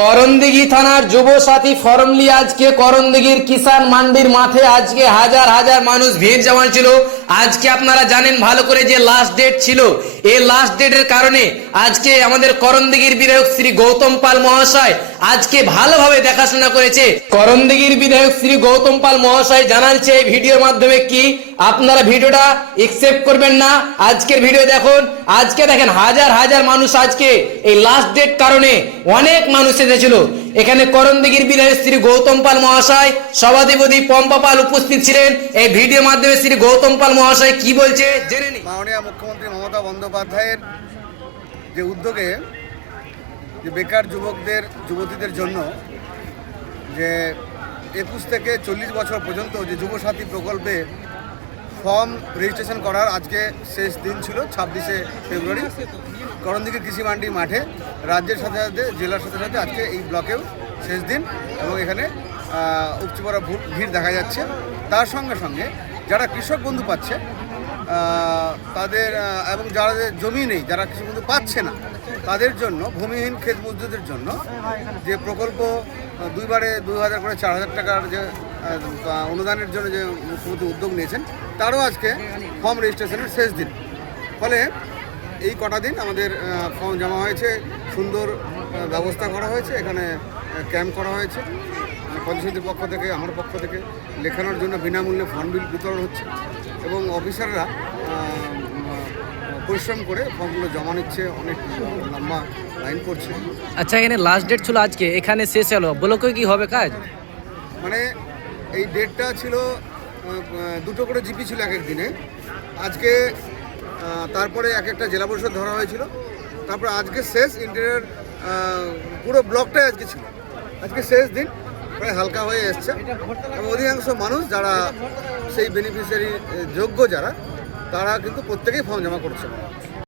করণদিঘি থানার যুব সাথী ফরম নিয়ে আজকে করণদিঘির কিষান মান্ডির মাঠে আজকে হাজার হাজার মানুষ ভিড় জমাচ্ছিল। আজকে আপনারা জানেন ভালো করে যে লাস্ট ডেট ছিল, এই লাস্ট ডেটের কারণে আজকে আমাদের করণদিঘির বিধায়ক শ্রী গৌতম পাল মহাশয় আজকে ভালোভাবে দেখাশোনা করেছে। করণদিঘির বিধায়ক শ্রী গৌতম পাল মহাশয় জানাচ্ছে এই ভিডিওর মাধ্যমে কি আপনারা ভিডিওটা একসেপ্ট করবেন না। আজকের ভিডিও দেখুন, আজকে দেখেন হাজার হাজার মানুষ আজকে এই লাস্ট ডেট কারণে অনেক মানুষ এসেছিল। এখানে করণদিঘির বিধায়ক শ্রী গৌতম পাল মহাশয়, সভাধিপতি পম্পা পাল উপস্থিত ছিলেন। এই ভিডিওর মাধ্যমে শ্রী গৌতম পাল মহাশয় কি বলছে জেনে নিন। মাননীয় মুখ্যমন্ত্রী মমতা বন্দ্যোপাধ্যায়ের যে উদ্যোগে যে বেকার যুবতীদের জন্য যে 21 থেকে 40 বছর পর্যন্ত যে যুবসাথী প্রকল্পে ফর্ম রেজিস্ট্রেশন করার আজকে শেষ দিন ছিল 26শে ফেব্রুয়ারি। করণদিঘি কৃষি মান্ডি মাঠে রাজ্যের সাথে সাথে জেলার সাথে সাথে আজকে এই ব্লকেও শেষ দিন এবং এখানে উপচে পড়া ভিড় দেখা যাচ্ছে। তার সঙ্গে সঙ্গে যারা কৃষক বন্ধু পাচ্ছে তাদের এবং যাদের জমি নেই, যারা কৃষক বন্ধু পাচ্ছে না, তাদের জন্য ভূমিহীন ক্ষেত মজদুরদের জন্য যে প্রকল্প দুইবারে 2000 করে 4000 টাকার যে অনুদানের জন্য যে মুখ্যমন্ত্রী উদ্যোগ নিয়েছেন, তারও আজকে ফর্ম রেজিস্ট্রেশনের শেষ দিন। ফলে এই কটা দিন আমাদের ফর্ম জমা হয়েছে, সুন্দর ব্যবস্থা করা হয়েছে, এখানে ক্যাম্প করা হয়েছে পঞ্চায়েতের পক্ষ থেকে, আমার পক্ষ থেকে লেখানোর জন্য বিনামূল্যে ফর্ম বিতরণ হচ্ছে এবং অফিসাররা পরিশ্রম করে ফর্মগুলো জমা নিচ্ছে, অনেক লম্বা লাইন করছে। আচ্ছা, এখানে লাস্ট ডেট ছিল আজকে, এখানে শেষ হলো, ব্লকে কি হবে কাজ? মানে এই ডেটটা ছিল দুটো করে জিপি ছিল এক এক দিনে। আজকে তারপরে এক একটা জেলা পরিষদ ধরা হয়েছিল, তারপরে আজকে শেষ ইন্টেরিয়র পুরো ব্লকটাই আজকে ছিল। আজকে শেষ দিন, প্রায় হালকা হয়ে এসছে এবং অধিকাংশ মানুষ যারা সেই বেনিফিশিয়ারি যোগ্য যারা, তারা কিন্তু প্রত্যেকেই ফর্ম জমা করছে।